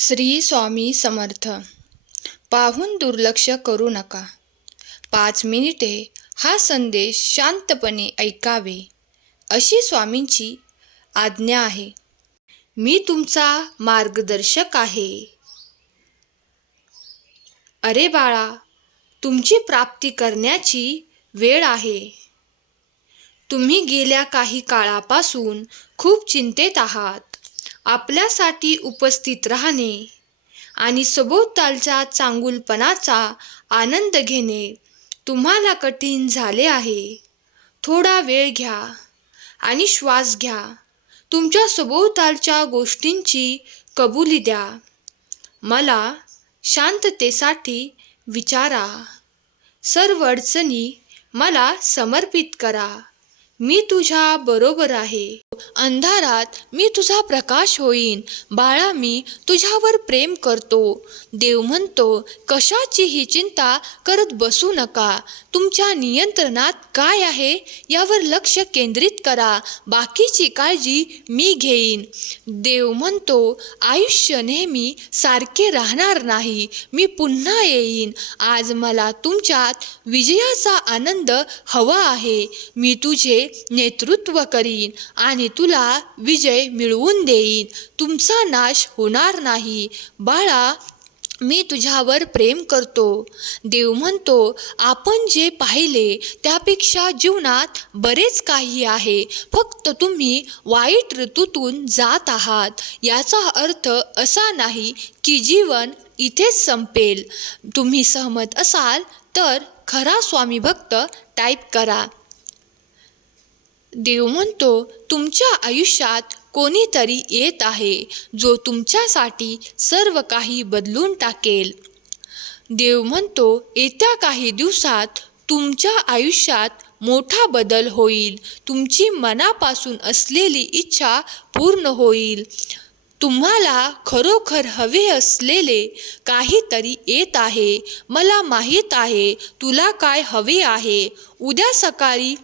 श्री स्वामी समर्थ. पाहून दुर्लक्ष करू नका. पाच मिनिटे हा संदेश शांतपणे ऐकावे. अशी स्वामींची आज्ञा आहे. मी तुमचा मार्गदर्शक आहे. अरे बाळा तुमची प्राप्ती करण्याची वेळ आहे. तुम्ही गेल्या काही काळापासून खूप चिंतेत आहात. आपल्यासाठी उपस्थित राहणे आणि सभोवतालच्या चांगुलपणाचा आनंद घेणे तुम्हाला कठीण झाले आहे. थोडा वेळ घ्या आणि श्वास घ्या. तुमच्या सभोवतालच्या गोष्टींची कबुली द्या. मला शांततेसाठी विचारा. सर्व अडचणी मला समर्पित करा. मी तुझ्या बरोबर आहे. अंधारात मी तुझा प्रकाश होईन. बाळा मी तुझ्यावर प्रेम करतो. देव म्हणतो कशाचीही चिंता करत बसू नका. तुमच्या नियंत्रणात काय आहे यावर लक्ष केंद्रित करा. बाकीची काळजी मी घेईन. देव म्हणतो आयुष्य नेहमी सारखे राहणार नाही. मी पुन्हा येईन. आज मला तुमच्यात विजयाचा आनंद हवा आहे. मी तुझे नेतृत्व करीन आणि तुला विजय मिळवून देईन. तुमचा नाश होणार नाही. बाळा मी तुझ्यावर प्रेम करतो. देव म्हणतो आपण जे पाहिले त्यापेक्षा जीवनात बरेच काही आहे. फक्त तुम्ही वाईट ऋतूतून जात आहात. याचा अर्थ असा नाही की जीवन इथेच संपेल. तुम्ही सहमत असाल तर खरा स्वामी भक्त टाईप करा. देव म्हणतो तुमच्या आयुष्यात कोणीतरी येत आहे जो तुमच्यासाठी सर्व काही बदलून टाकेल. देव म्हणतो येत्या काही दिवसात तुमच्या आयुष्यात मोठा बदल होईल. तुमची मनापासून असलेली इच्छा पूर्ण होईल. तुम्हाला खरोखर हवे असलेले काहीतरी येत आहे. मला माहीत आहे तुला काय हवे आहे. उद्या सकाळी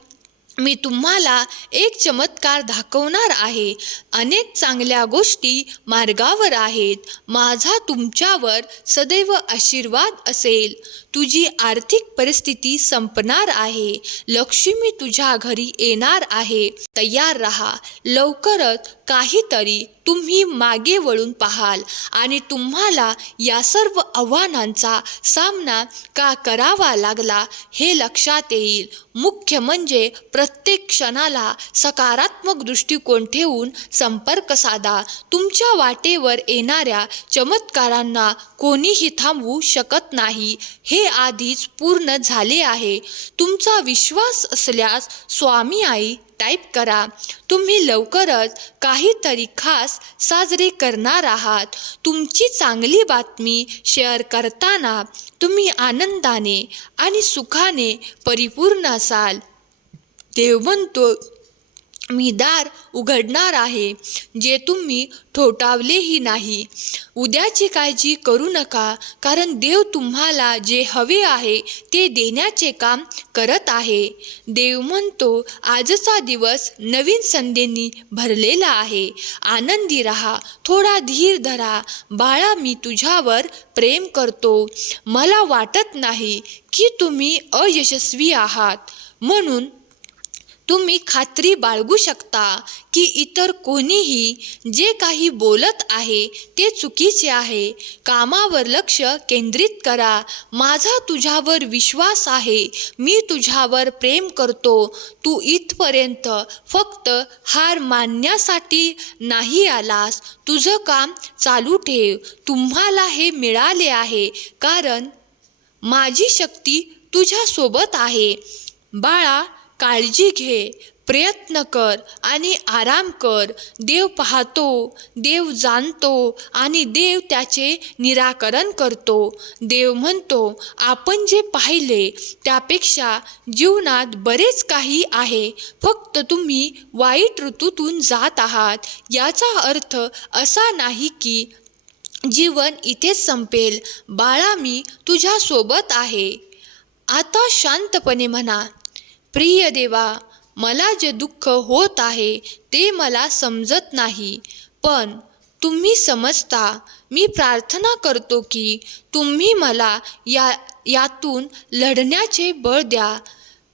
मी तुम्हाला एक चमत्कार दाखवणार आहे. अनेक चांगल्या गोष्टी मार्गावर आहेत. माझा तुमच्यावर सदैव आशीर्वाद असेल. तुझी आर्थिक परिस्थिती संपणार आहे. लक्ष्मी तुझ्या घरी येणार आहे. तयार रहा. लवकरच काहीतरी तुम्ही मागे वळून पाहाल आणि तुम्हाला या सर्व आव्हानांचा सामना का करावा लागला हे लक्षात येईल. मुख्य म्हणजे प्रत्येक क्षणाला सकारात्मक दृष्टिकोन ठेवून संपर्क साधा. तुमच्या वाटेवर येणाऱ्या चमत्कारांना कोणीही थांबवू शकत नाही. हे आधीच पूर्ण झाले आहे. तुमचा विश्वास असल्यास स्वामी आई टाईप करा. तुम्ही लवकरच काहीतरी खास साजरे करणार आहात. तुमची चांगली बातमी शेअर करताना तुम्ही आनंदाने आणि सुखाने परिपूर्ण असाल. देव म्हणतो मी दार उघडणार आहे जे तुम्ही ठोठावलेही नाही. उद्याची काळजी करू नका कारण देव तुम्हाला जे हवे आहे ते देण्याचे काम करत आहे. देव म्हणतो आजचा दिवस नवीन संधींनी भरलेला आहे. आनंदी राहा थोडा धीर धरा. बाळा मी तुझ्यावर प्रेम करतो. मला वाटत नाही की तुम्ही अयशस्वी आहात. म्हणून तुम्ही खात्री बाळगू शकता की इतर कोणीही जे काही बोलत आहे ते चुकीचे आहे. कामावर लक्ष केंद्रित करा. माझा तुझ्यावर विश्वास आहे. मी तुझ्यावर प्रेम करतो. तू इथपर्यंत फक्त हार मानण्यासाठी नाही आलास. तुझं काम चालू ठेव. तुम्हाला हे मिळाले आहे. कारण माझी शक्ती तुझ्यासोबत आहे. बाळा काळजी घे प्रयत्न कर आणि आराम कर. देव पाहतो देव जाणतो आणि देव त्याचे निराकरण करतो. देव म्हणतो आपण जे पाहिले त्यापेक्षा जीवनात बरेच काही आहे. फक्त तुम्ही वाईट ऋतूतून जात आहात. याचा अर्थ असा नाही की जीवन इथेच संपेल. बाळा मी तुझ्यासोबत आहे. आता शांतपणे म्हणा प्रिय देवा मला जे दुःख होत आहे ते मला समजत नाही. पण तुम्ही समजता मी प्रार्थना करतो की तुम्ही मला या यातून लढण्याचे बळ द्या.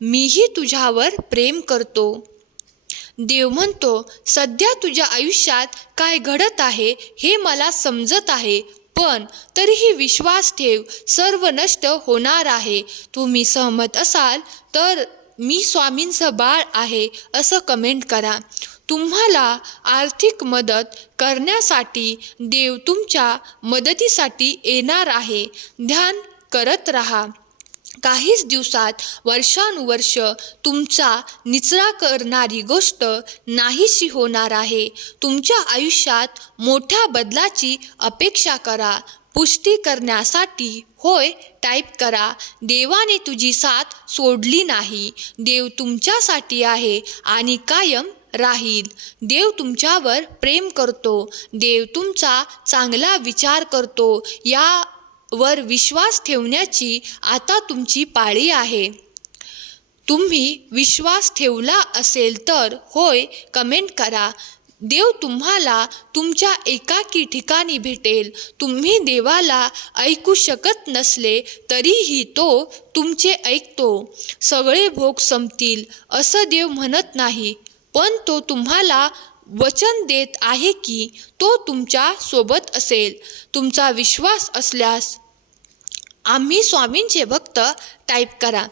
मीही तुझ्यावर प्रेम करतो. देव म्हणतो सध्या तुझ्या आयुष्यात काय घडत आहे हे मला समजत आहे पण तरीही विश्वास ठेव सर्व नष्ट होणार आहे. तुम्ही सहमत असाल तर मी स्वामींचं बाळ आहे असं कमेंट करा. तुम्हाला आर्थिक मदत करण्यासाठी देव तुमच्या मदतीसाठी येणार आहे. ध्यान करत राहा. काहीच दिवसात वर्षानुवर्ष तुमचा निचरा करणारी गोष्ट नाहीशी होणार आहे. तुमच्या आयुष्यात मोठ्या बदलाची अपेक्षा करा. पुष्टी करण्यासाठी होय टाईप करा देवाने तुझी साथ सोडली नाही देव तुमच्यासाठी आहे आणि कायम राहील. देव तुमच्यावर प्रेम करतो देव तुमचा चांगला विचार करतो यावर विश्वास ठेवण्याची आता तुमची पाळी आहे. तुम्ही विश्वास ठेवला असेल तर होय कमेंट करा. देव तुम्हाला तुमच्या एकाकी ठिकाणी भेटेल. तुम्ही देवाला ऐकू शकत नसले तरीही तो तुमचे ऐकतो. सगळे भोग संपतील असं देव म्हणत नाही. पण तो तुम्हाला वचन देत आहे की तो तुमच्यासोबत असेल. तुमचा विश्वास असल्यास आम्ही स्वामींचे भक्त टाईप करा.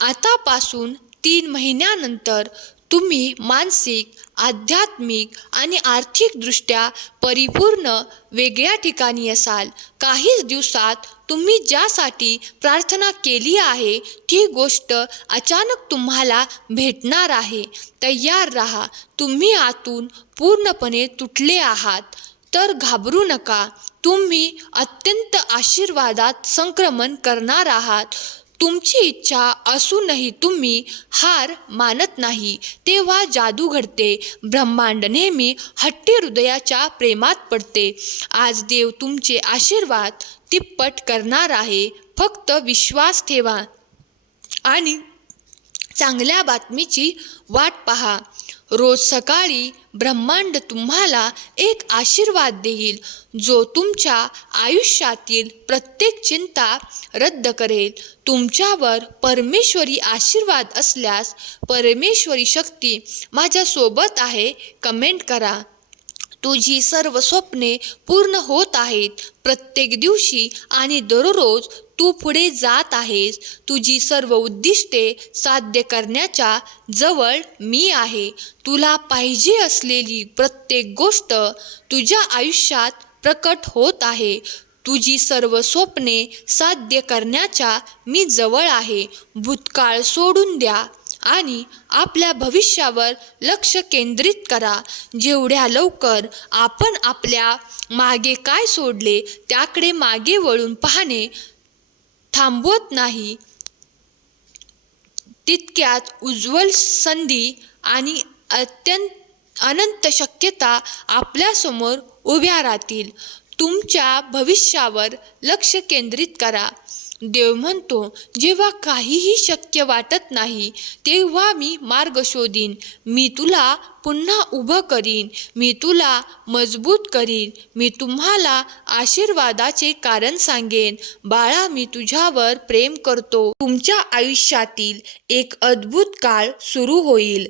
आतापासून तीन महिन्यानंतर तुम्ही मानसिक आध्यात्मिक आणि आर्थिकदृष्ट्या परिपूर्ण वेगळ्या ठिकाणी असाल. काहीच दिवसात तुम्ही ज्यासाठी प्रार्थना केली आहे ती गोष्ट अचानक तुम्हाला भेटणार आहे. तयार राहा. तुम्ही आतून पूर्णपणे तुटले आहात. तर घाबरू नका. तुम्ही अत्यंत आशीर्वादात संक्रमण करणार आहात. तुमची इच्छा असूनही तुम्ही हार मानत नाही. तेव्हा जादू घडते. ब्रह्मांड नेहमी हट्टी हृदयाच्या प्रेमात पडते. आज देव तुमचे आशीर्वाद तिप्पट करणार आहे. फक्त विश्वास ठेवा. आणि चांगल्या बातमीची वाट पहा. रोज सकाळी ब्रह्मांड तुम्हाला एक आशीर्वाद देईल जो तुमच्या आयुष्यातील प्रत्येक चिंता रद्द करेल. तुमच्यावर परमेश्वरी आशीर्वाद असल्यास परमेश्वरी शक्ती माझ्यासोबत आहे कमेंट करा. तुझी सर्व स्वप्ने पूर्ण होत आहेत. प्रत्येक दिवशी आणि दररोज तू पुढे जात आहेस. तुझी सर्व उद्दिष्टे साध्य करण्याच्या जवळ मी आहे. तुला पाहिजे असलेली प्रत्येक गोष्ट तुझ्या आयुष्यात प्रकट होत आहे. तुझी सर्व स्वप्ने साध्य करण्याच्या मी जवळ आहे. भूतकाळ सोडून द्या आणि आपल्या भविष्यावर लक्ष केंद्रित करा. जेवढ्या लवकर आपण आपल्या मागे काय सोडले त्याकडे मागे वळून पाहणे थांबवत नाही. तितक्यात उज्ज्वल संधी आणि अत्यंत अनंत शक्यता आपल्यासमोर उभ्या राहतील. तुमच्या भविष्यावर लक्ष केंद्रित करा. देव म्हणतो जेव्हा काहीही शक्य वाटत नाही तेव्हा मी मार्ग शोधीन. मी तुला पुन्हा उभं करीन. मी तुला मजबूत करीन. मी तुम्हाला आशीर्वादाचे कारण सांगेन. बाळा मी तुझ्यावर प्रेम करतो. तुमच्या आयुष्यातील एक अद्भुत काळ सुरू होईल.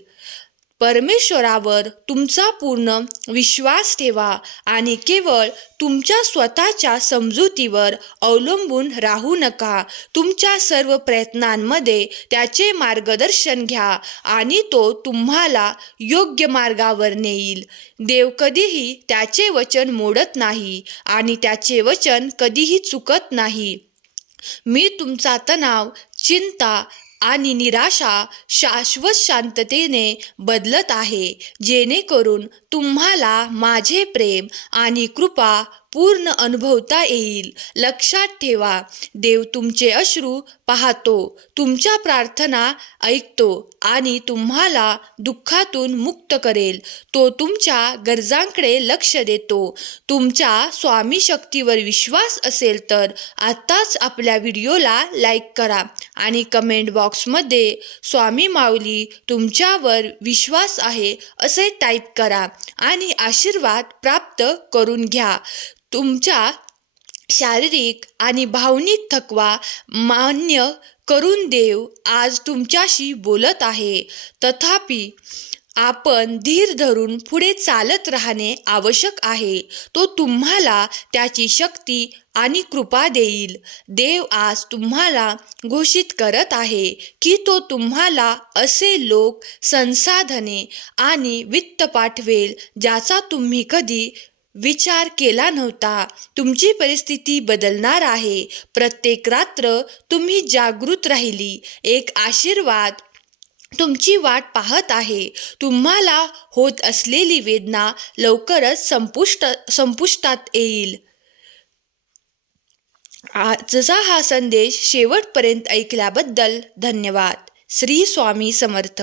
परमेश्वरावर तुमचा पूर्ण विश्वास ठेवा आणि केवळ तुमच्या स्वतःच्या समजुतीवर अवलंबून राहू नका. तुमच्या सर्व प्रयत्नांमध्ये त्याचे मार्गदर्शन घ्या आणि तो तुम्हाला योग्य मार्गावर नेईल. देव कधीही त्याचे वचन मोडत नाही आणि त्याचे वचन कधीही चुकत नाही. मी तुमचा तणाव चिंता आणि निराशा शाश्वत शांततेने बदलत आहे. जेणेकरून तुम्हाला माझे प्रेम आणि कृपा पूर्ण अनुभवता येईल. लक्षात ठेवा देव तुमचे अश्रू पाहतो तुमच्या प्रार्थना ऐकतो आणि तुम्हाला दुःखातून मुक्त करेल. तो तुमच्या गरजांकडे लक्ष देतो. तुमच्या स्वामी शक्तीवर विश्वास असेल तर आत्ताच आपल्या व्हिडिओला लाईक करा आणि कमेंट बॉक्समध्ये स्वामी माऊली तुमच्यावर विश्वास आहे असे टाईप करा आणि आशीर्वाद प्राप्त करून घ्या. तुमच्या शारीरिक आणि भावनिक थकवा मान्य करून देव आज तुमच्याशी बोलत आहे. तथापि आपण धीर धरून पुढे चालत राहणे आवश्यक आहे. तो तुम्हाला त्याची शक्ती आणि कृपा देईल. देव आज तुम्हाला घोषित करत आहे की तो तुम्हाला असे लोक संसाधने आणि वित्त पाठवेल ज्याचा तुम्ही कधी विचार केला नव्हता. तुमची परिस्थिती बदलणार आहे. प्रत्येक रात्र तुम्ही जागृत राहिली. एक आशीर्वाद तुमची वाट पाहत आहे. तुम्हाला होत असलेली वेदना लवकरच संपुष्ट संपुष्टात येईल. आजचा हा संदेश शेवटपर्यंत ऐकल्याबद्दल धन्यवाद. श्री स्वामी समर्थ.